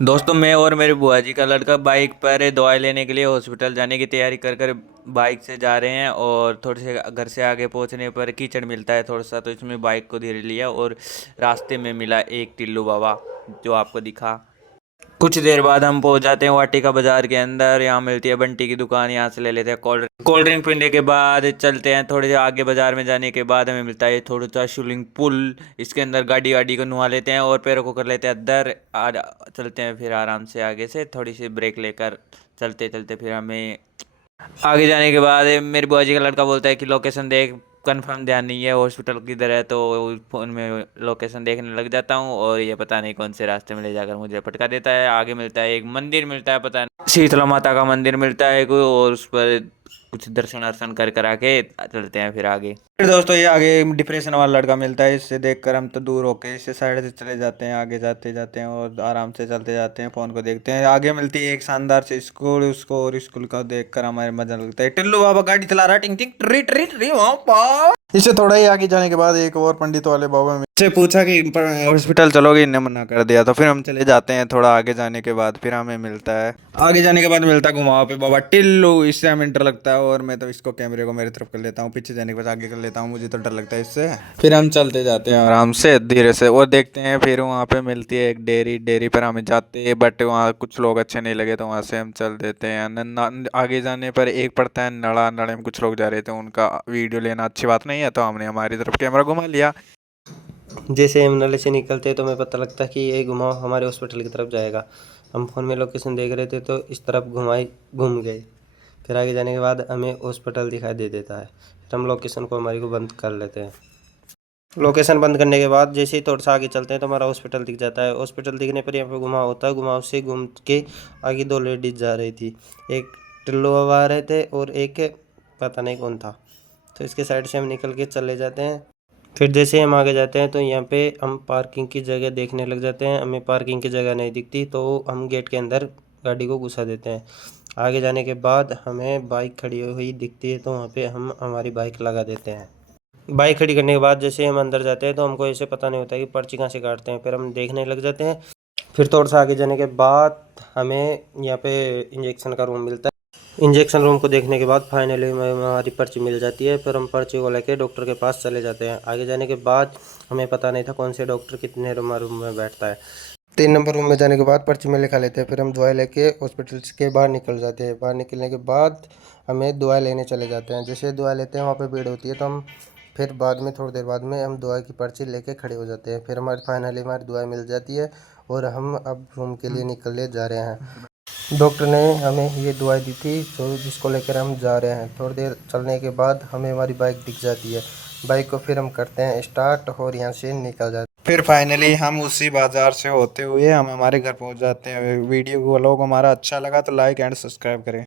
दोस्तों, मैं और मेरे बुआ जी का लड़का बाइक पर दवाई लेने के लिए हॉस्पिटल जाने की तैयारी कर कर बाइक से जा रहे हैं। और थोड़े से घर से आगे पहुंचने पर कीचड़ मिलता है थोड़ा सा, तो इसमें बाइक को धीरे लिया और रास्ते में मिला एक टिल्लू बाबा जो आपको दिखा। कुछ देर बाद हम पहुंच जाते हैं वाटिका बाजार के अंदर। यहाँ मिलती है बंटी की दुकान, यहाँ से ले लेते हैं कोल्ड ड्रिंक पीने के बाद चलते हैं थोड़े से आगे। बाजार में जाने के बाद हमें मिलता है थोड़ा सा स्विमिंग पूल। इसके अंदर गाड़ी वाड़ी को नुहा लेते हैं और पैरों को कर लेते हैं अंदर। चलते हैं फिर आराम से आगे से, थोड़ी सी ब्रेक लेकर चलते चलते फिर हमें आगे जाने के बाद मेरे बुआ जी का लड़का बोलता है कि लोकेशन देख। कंफर्म ध्यान नहीं है हॉस्पिटल किधर है, तो फ़ोन में लोकेशन देखने लग जाता हूँ और ये पता नहीं कौन से रास्ते में ले जाकर मुझे पटका देता है। आगे मिलता है एक मंदिर, मिलता है पता नहीं शीतला माता का मंदिर मिलता है कोई, और उस पर कुछ दर्शन वर्शन कर कर आके चलते हैं फिर आगे। फिर दोस्तों ये आगे डिप्रेशन वाला लड़का मिलता है, इससे देखकर हम तो दूर होके इससे साइड से चले जाते हैं। आगे जाते जाते हैं और आराम से चलते जाते हैं, फोन को देखते हैं। आगे मिलती है एक शानदार से स्कूल, उसको और स्कूल का देखकर हमारे मजा लगता है। टिल्लू बाबा गाड़ी चला रहा है, टिंग टिंग ट्री ट्री ट्री वहाँ पाओ। इससे थोड़ा ही आगे जाने के बाद एक और पंडित वाले बाबा से पूछा कि हॉस्पिटल चलोगे, इनने मना कर दिया। तो फिर हम चले जाते हैं थोड़ा आगे जाने के बाद, फिर हमें मिलता है आगे जाने के बाद मिलता है घुमाओ पे बाबा टिल्लू। इससे हमें डर लगता है और मैं तो इसको कैमरे को मेरी तरफ कर लेता हूँ, पीछे जाने के बाद आगे कर लेता हूँ, मुझे तो डर लगता है इससे। फिर हम चलते जाते हैं आराम से धीरे से और देखते हैं। फिर वहाँ पे मिलती है एक डेयरी, डेयरी पर हमें जाते हैं बट वहाँ कुछ लोग अच्छे नहीं लगे तो वहाँ से हम चल देते हैं। आगे जाने पर एक पड़ता है नड़ा, नड़े में कुछ लोग जा रहे थे, उनका वीडियो लेना अच्छी बात नहीं है, तो हमने हमारी तरफ कैमरा घुमा लिया। जैसे हम नाले से निकलते तो हमें पता लगता कि ये घुमाव हमारे हॉस्पिटल की तरफ जाएगा। हम फ़ोन में लोकेशन देख रहे थे तो इस तरफ घूम गए। फिर आगे जाने के बाद हमें हॉस्पिटल दिखाई दे देता है। फिर हम लोकेशन को हमारी को बंद कर लेते हैं। लोकेशन बंद करने के बाद जैसे ही थोड़ा सा आगे चलते हैं तो हमारा हॉस्पिटल दिख जाता है। हॉस्पिटल दिखने पर यहाँ पे घुमाव होता है। घुमाव से घूम के आगे दो लेडीज जा रही थी, एक टिल्लो बाबा आ रहे थे और एक पता नहीं कौन था। तो इसके साइड से हम निकल के चले जाते हैं। फिर जैसे हम आगे जाते हैं तो यहाँ पे हम पार्किंग की जगह देखने लग जाते हैं। हमें पार्किंग की जगह नहीं दिखती तो हम गेट के अंदर गाड़ी को घुसा देते हैं। आगे जाने के बाद हमें बाइक खड़ी हुई दिखती है तो वहाँ पे हम हमारी बाइक लगा देते हैं। बाइक खड़ी करने के बाद जैसे हम अंदर जाते हैं तो हमको ऐसे पता नहीं होता कि पर्ची कहाँ से काटते हैं, फिर हम देखने लग जाते हैं। फिर थोड़ा सा आगे जाने के बाद हमें यहाँ पे इंजेक्शन का रूम मिलता है। इंजेक्शन रूम को देखने के बाद फाइनली हमें हमारी पर्ची मिल जाती है। फिर हम पर्ची को लेके डॉक्टर के पास चले जाते हैं। आगे जाने के बाद हमें पता नहीं था कौन से डॉक्टर कितने रूम में बैठता है। 3 नंबर रूम में जाने के बाद पर्ची में लिखा लेते हैं। फिर हम दवाई लेके हॉस्पिटल के बाहर निकल जाते हैं। बाहर निकलने के बाद हमें दवाई लेने चले जाते हैं। जैसे दवाई लेते हैं वहाँ पे भीड़ होती है तो हम फिर बाद में थोड़ी देर बाद में हम दवाई की पर्ची लेके खड़े हो जाते हैं। फिर हमारी फाइनली हमारी दवाई मिल जाती है और हम अब रूम के लिए निकलने जा रहे हैं। डॉक्टर ने हमें ये दवाई दी थी जो जिसको लेकर हम जा रहे हैं। थोड़ी देर चलने के बाद हमें हमारी बाइक दिख जाती है। बाइक को फिर हम करते हैं स्टार्ट और यहाँ से निकल जाते हैं। फिर फाइनली हम उसी बाजार से होते हुए हम हमारे घर पहुँच जाते हैं। वीडियो व्लॉग हमारा अच्छा लगा तो लाइक एंड सब्सक्राइब करें।